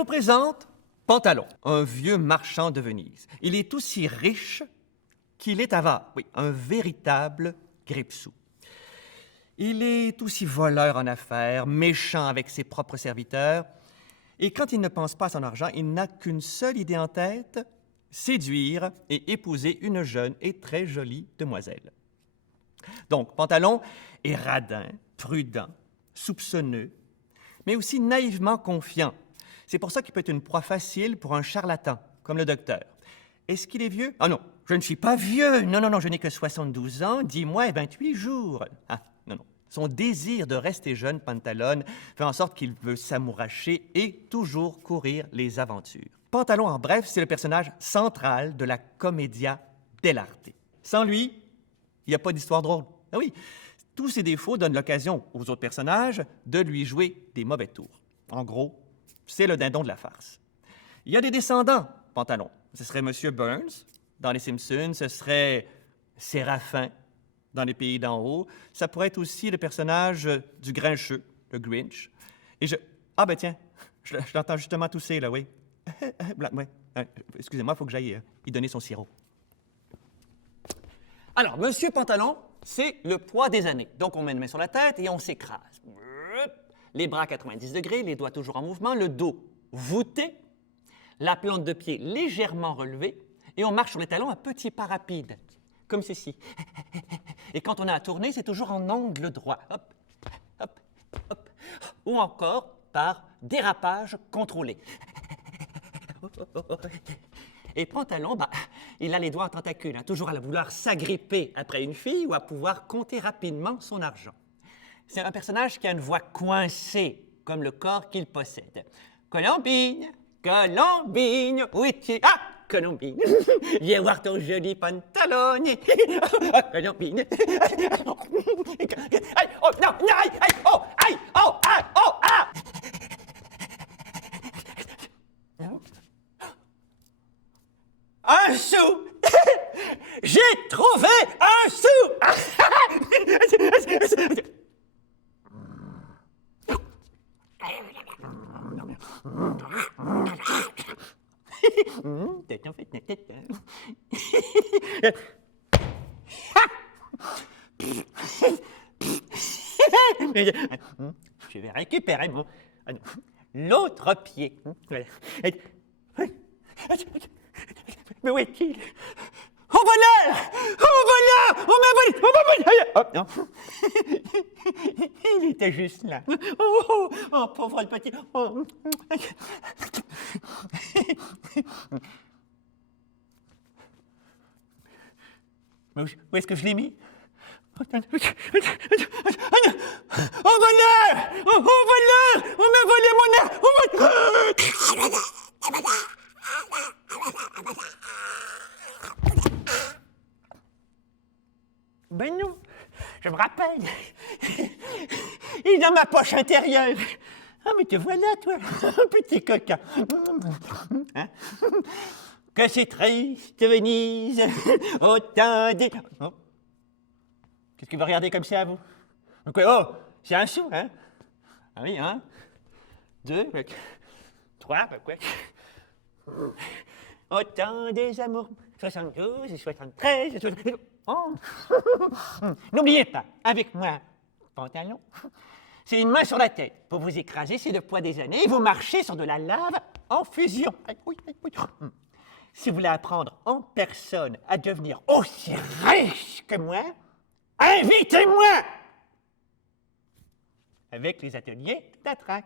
vous présente Pantalon, un vieux marchand de Venise. Il est aussi riche qu'il est avare. Oui, un véritable grippe-sou. Il est aussi voleur en affaires, méchant avec ses propres serviteurs. Et quand il ne pense pas à son argent, il n'a qu'une seule idée en tête, séduire et épouser une jeune et très jolie demoiselle. Donc, Pantalon est radin, prudent, soupçonneux, mais aussi naïvement confiant. C'est pour ça qu'il peut être une proie facile pour un charlatan, comme le docteur. Est-ce qu'il est vieux? Ah non, je ne suis pas vieux. Non, je n'ai que 72 ans, 10 mois et 28 jours. Ah, non. Son désir de rester jeune, Pantalone, fait en sorte qu'il veut s'amouracher et toujours courir les aventures. Pantalon, en bref, c'est le personnage central de la commedia dell'arte. Sans lui, il n'y a pas d'histoire drôle. Ah oui, tous ses défauts donnent l'occasion aux autres personnages de lui jouer des mauvais tours. En gros, c'est le dindon de la farce. Il y a des descendants, Pantalon. Ce serait M. Burns, dans Les Simpsons. Ce serait Séraphin, dans Les Pays d'en haut. Ça pourrait être aussi le personnage du Grincheux, le Grinch. Et je... Ah ben tiens, je l'entends justement tousser, là, oui. Ouais. Excusez-moi, il faut que j'aille y donner son sirop. Alors, Monsieur Pantalon, c'est le poids des années. Donc, on met une main sur la tête et on s'écrase. Les bras à 90 degrés, les doigts toujours en mouvement, le dos voûté, la plante de pied légèrement relevée, et on marche sur les talons à petits pas rapides, comme ceci. Et quand on a à tourner, c'est toujours en angle droit. Hop, hop, hop. Ou encore par dérapage contrôlé. Et Pantalon, il a les doigts en tentacules, toujours à vouloir s'agripper après une fille ou à pouvoir compter rapidement son argent. C'est un personnage qui a une voix coincée, comme le corps qu'il possède. Colombine, Colombine, oui, Colombine, viens voir ton joli pantalon. Colombine. Aïe, oh, non, aïe, oh, aïe, oh, ah, oh, ah. Un sou! J'ai trouvé un sou! Je vais récupérer l'autre pied. Mais où est-il? Oh, voleur! Oh, voleur! On m'a volé! On m'a volé! Oh, non. Il était juste là. Oh, pauvre le petit. Oh. Mais où est-ce que je l'ai mis? Oh, voleur! Oh, voleur! On m'a volé mon air! Ben non, je me rappelle. Il est dans ma poche intérieure. Ah, mais te voilà, toi, un petit coquin. Hein? Que c'est triste, Venise, autant de... Oh. Qu'est-ce que vous regardez comme ça, vous? Oh, c'est un sou, hein? Ah oui, 1, 2, 3, quoi. Autant des amours, 72 et 73 et 73... Oh. N'oubliez pas, avec moi, Pantalon, c'est une main sur la tête. Pour vous écraser, c'est le poids des années. Et vous marchez sur de la lave en fusion. Oui. Si vous voulez apprendre en personne à devenir aussi riche que moi, invitez-moi avec les ateliers d'Atrac.